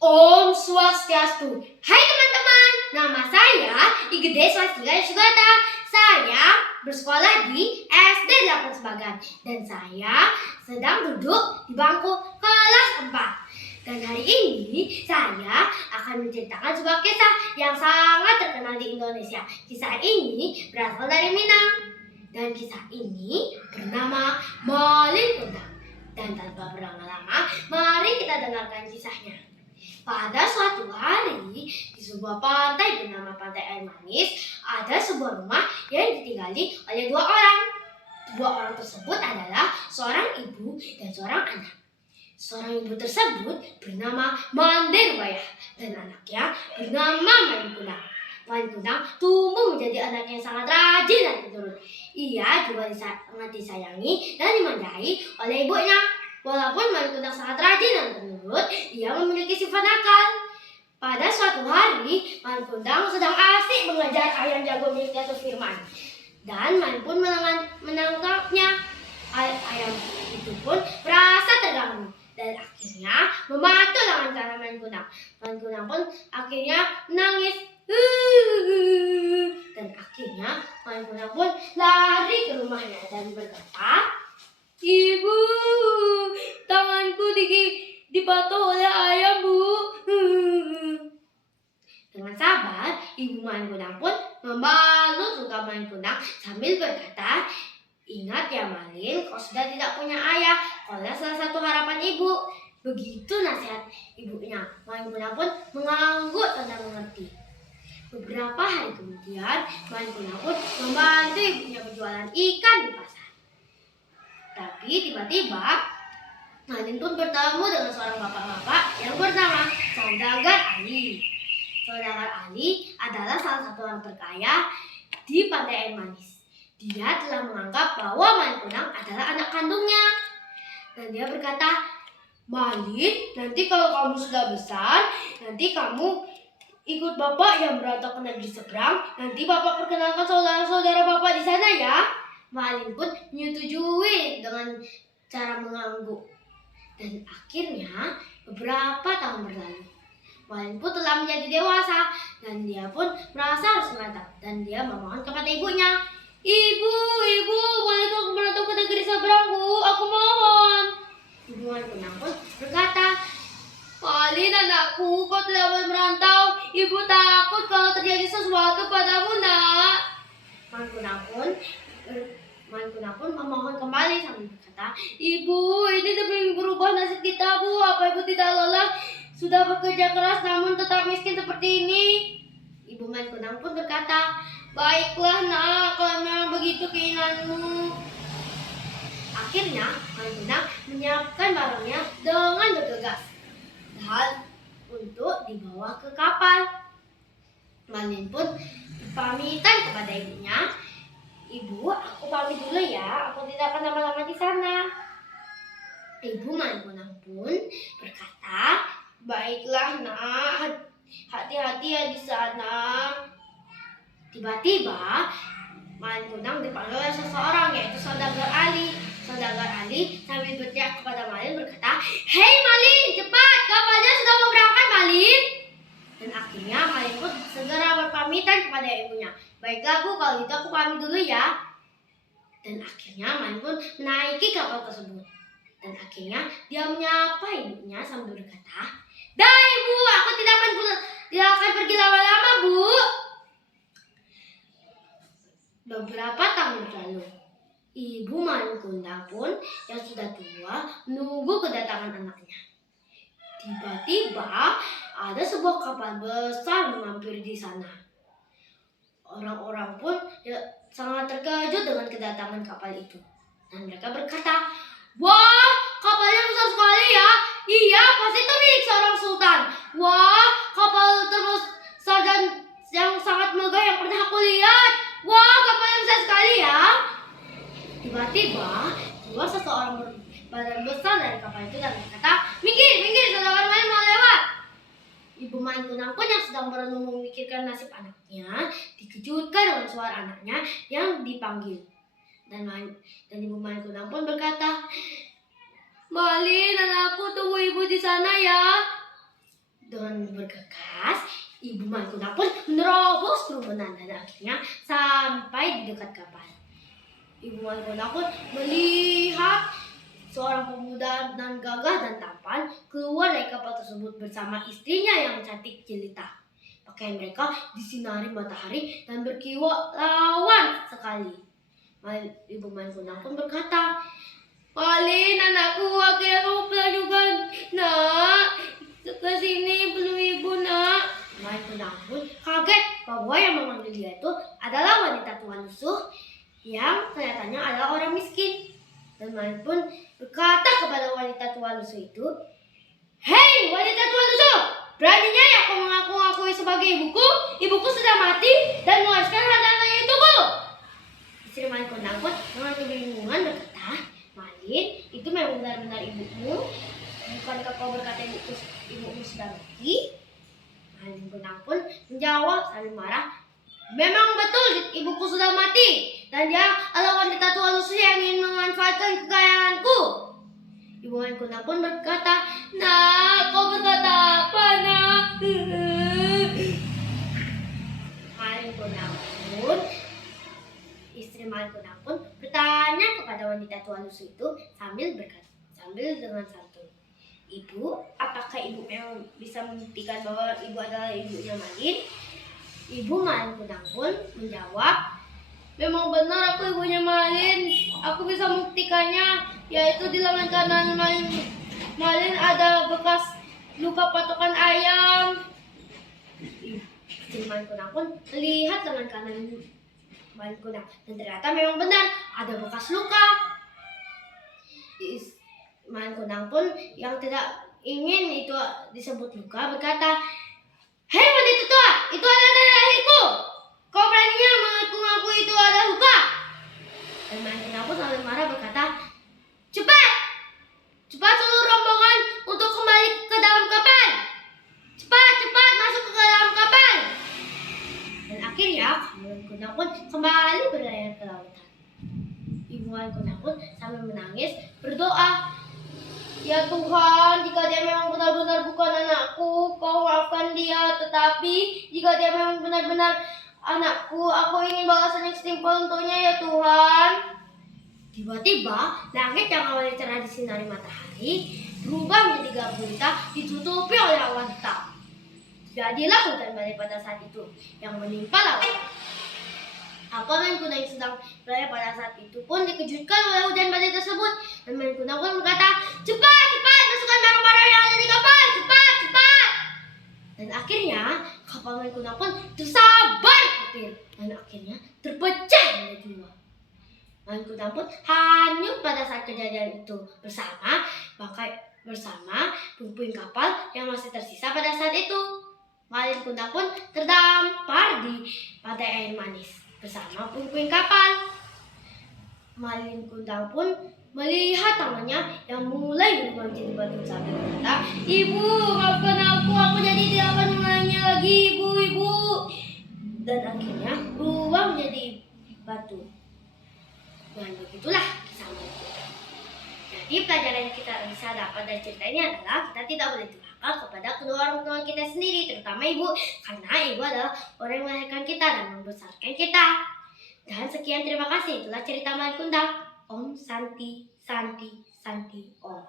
Om Swastiastu. Hai teman-teman, nama saya Igede Swastika Sugata. Saya bersekolah di SD 8 Sebagan dan saya sedang duduk di bangku kelas 4. Dan hari ini saya akan menceritakan sebuah kisah yang sangat terkenal di Indonesia. Kisah ini berasal dari Minang dan kisah ini bernama Malin Kundang. Dan tanpa berlama-lama, mari kita dengarkan kisahnya. Pada suatu hari, di sebuah pantai bernama Pantai Air Manis, ada sebuah rumah yang ditinggali oleh dua orang. Dua orang tersebut adalah seorang ibu dan seorang anak. Seorang ibu tersebut bernama Mande Rubayah dan anaknya bernama Malin Kundang. Malin Kundang tumbuh menjadi anak yang sangat rajin dan penurut. Ia juga sangat disayangi dan dimanjai oleh ibunya. Walaupun Malin Kundang sangat rajin dan penurut, ia memiliki sifat nakal. Pada suatu hari, Malin Kundang sedang asik mengejar ayam jago miliknya Firman. Dan Malin pun menangkapnya. Ayam itu pun merasa terganggu dan akhirnya membantu lengan kanan Malin Kundang. Malin Kundang pun akhirnya menangis. Dan akhirnya Malin Kundang pun lari ke rumahnya dan berkata, "Ibu, tanganku dipatok oleh ayam, Bu." Dengan sabar, ibu Malin Kundang pun membalut luka Malin Kundang sambil berkata, "Ingat ya Malin, kau sudah tidak punya ayah. Kaulah salah satu harapan ibu." Begitu nasihat ibunya. Malin Kundang pun mengangguk tanda mengerti. Beberapa hari kemudian, Malin Kundang pun membantu ibunya berjualan ikan di pasar. Tapi tiba-tiba Malin pun bertemu dengan seorang bapak-bapak yang bernama Saudagar Ali. Saudagar Ali adalah salah satu orang terkaya di Pantai Air Manis. Dia telah menganggap bahwa Malin Kundang adalah anak kandungnya. Dan dia berkata, "Malin, nanti kalau kamu sudah besar, nanti kamu ikut bapak yang berantau ke negeri seberang. Nanti bapak perkenalkan saudara-saudara bapak di sana ya." Malin pun menyetujui dengan cara mengangguk. Dan akhirnya beberapa tahun berlalu. Malin pun telah menjadi dewasa dan dia pun merasa harus merantau. Dan dia memohon kepada ibunya, Ibu, bolehkah aku merantau ke negeri seberang, Bu? Aku mohon." Ibu Malin Kundang pun berkata, "Malin anakku, kau tidak boleh merantau. Ibu takut kalau terjadi sesuatu padamu, Nak." Malin Kundang pun memohon kembali sambil berkata, "Ibu, ini demi berubah nasib kita, Bu. Apa Ibu tidak lelah? Sudah bekerja keras namun tetap miskin seperti ini." Ibu Malin Kundang pun berkata, "Baiklah Nak, kalau memang begitu keinginanmu." Akhirnya Malin Kundang menyiapkan barangnya dengan bergegas dan untuk dibawa ke kapal. Malin pun pamitan kepada ibunya, "Ibu, aku pamit dulu ya. Aku tidak akan lama-lama di sana." Ibu Malin Kundang pun berkata, "Baiklah Nak, hati-hati ya di sana." Tiba-tiba Malin Kundang dipanggil oleh seseorang, yaitu Saudagar Ali. Saudagar Ali sambil berteriak kepada Malin berkata, "Hei Malin, cepat, kapalnya sudah mau berangkat Malin." Dan akhirnya Malin pun segera berpamitan kepada ibunya, "Baiklah Bu, kalau gitu aku pamit dulu ya." Dan akhirnya Malin pun menaiki kapal tersebut. Dan akhirnya dia menyapa ibunya sambil berkata, "Dah Ibu, aku tidak akan pergi lama-lama Bu." Beberapa tahun berlalu. Ibu Malin Kundang pun yang sudah tua menunggu kedatangan anaknya. Tiba-tiba ada sebuah kapal besar menghampiri di sana. Orang-orang pun sangat terkejut dengan kedatangan kapal itu. Dan mereka berkata, "Wah, kapalnya besar sekali ya. Iya, pasti itu milik seorang sultan. Wah, kapal terbesar dan yang sangat megah yang pernah aku lihat. Wah, kapalnya besar sekali ya." Tiba-tiba keluar seseorang berbadan besar dari kapal itu dan berkata, Minggir, Saudagar Malin mau lewat." Ibu Malin Kundang pun yang sedang merenung memikirkan nasib anaknya dikejutkan dengan suara anaknya yang dipanggil. Dan Ibu Malin Kundang pun berkata, "Malin, anakku, tunggu ibu di sana ya." Dengan bergegas, Ibu Maikuna pun menerobos kerumunan dan akhirnya sampai di dekat kapal. Ibu Maikuna pun melihat seorang pemuda dan gagah dan tampan keluar dari kapal tersebut bersama istrinya yang cantik jelita. Pakaian mereka disinari matahari dan berkilauan sekali. Ibu Maikuna pun berkata, "Malin, anakku, akhirnya kamu pulang juga, nak. Kesini belum ibu, nak." Maikuna pun kaget bahwa yang memanggil dia itu adalah wanita tua lusuh yang kelihatannya adalah orang miskin. Dan Malin pun berkata kepada wanita tua lusuh itu, "Hei wanita tua lusuh, beraninya ya kau mengaku-ngakui sebagai ibuku? Ibuku sudah mati dan mewariskan hartanya itu." Istri Maikuna pun dengan kebingungan berkata, "Malin, itu memang benar-benar ibumu. Bukankah kau berkata ibumu sudah mati?" Malin pun menjawab sambil marah, "Memang betul ibuku sudah mati dan dia adalah wanita tua lusuh yang ingin memanfaatkan kekayaanku." Ibu Maikuna pun berkata, "Nak, kau berkata apa, nak?" Istri Maikuna pun bertanya kepada wanita tua lusuh itu sambil dengan santun, "Ibu, apakah ibu memang bisa membuktikan bahwa ibu adalah ibunya Malin?" Ibu Maikuna pun menjawab, "Memang benar aku ibunya Malin. Aku bisa membuktikannya, yaitu di lengan kanan Malin ada bekas luka patokan ayam." Istri Maikuna pun melihat lengan kanan Maikuna dan ternyata memang benar ada bekas luka. Maikuna pun yang tidak ingin itu disebut luka berkata, "Hei wanita tua, itu adalah darah lahirku. Kau beraninya mengaku-ngaku itu adalah luka?" Dan Maikuna pun sambil marah berkata, "Cepat seluruh rombongan untuk kembali ke dalam kapal. Cepat masuk ke dalam kapal." Dan akhirnya Maikuna pun kembali berlayar ke lautan. Ibu Maikuna pun sambil menangis berdoa, "Ya Tuhan, jika dia memang benar-benar bukan anakku, kau maafkan dia. Tetapi jika dia memang benar-benar anakku, aku ingin balasan yang setimpal untuknya, ya Tuhan." Tiba-tiba, langit yang awalnya cerah disinari matahari berubah menjadi gelap gulita ditutupi oleh awan hitam. Jadilah hujan badai pada saat itu yang menimpa lautan. Maikuna yang sedang berlayar pada saat itu pun dikejutkan oleh hujan badai tersebut. Dan Maikuna pun berkata, cepat masukkan barang-barang yang ada di kapal, cepat." Dan akhirnya kapal Maikuna pun tersambar petir dan akhirnya terpecah menjadi dua. Maikuna pun hanyut pada saat kejadian itu bersama puing-puing kapal yang masih tersisa pada saat itu. Maikuna pun terdampar di pantai air manis bersama puing-puing kapal. Maikuna pun melihat tangannya yang mulai berubah menjadi batu sambil berkata, "Ibu, maafkan aku jadi tidak akan mengulanginya lagi, ibu." Dan akhirnya berubah menjadi batu. Dan begitulah kisah Maikuna. Jadi pelajaran yang kita bisa dapat dari cerita ini adalah kita tidak boleh durhaka kepada kedua orang tua kita sendiri, terutama ibu, karena ibu adalah orang yang melahirkan kita dan membesarkan kita. Dan sekian, terima kasih. Itulah cerita Maikuna. Om Santi Santi Santi Om.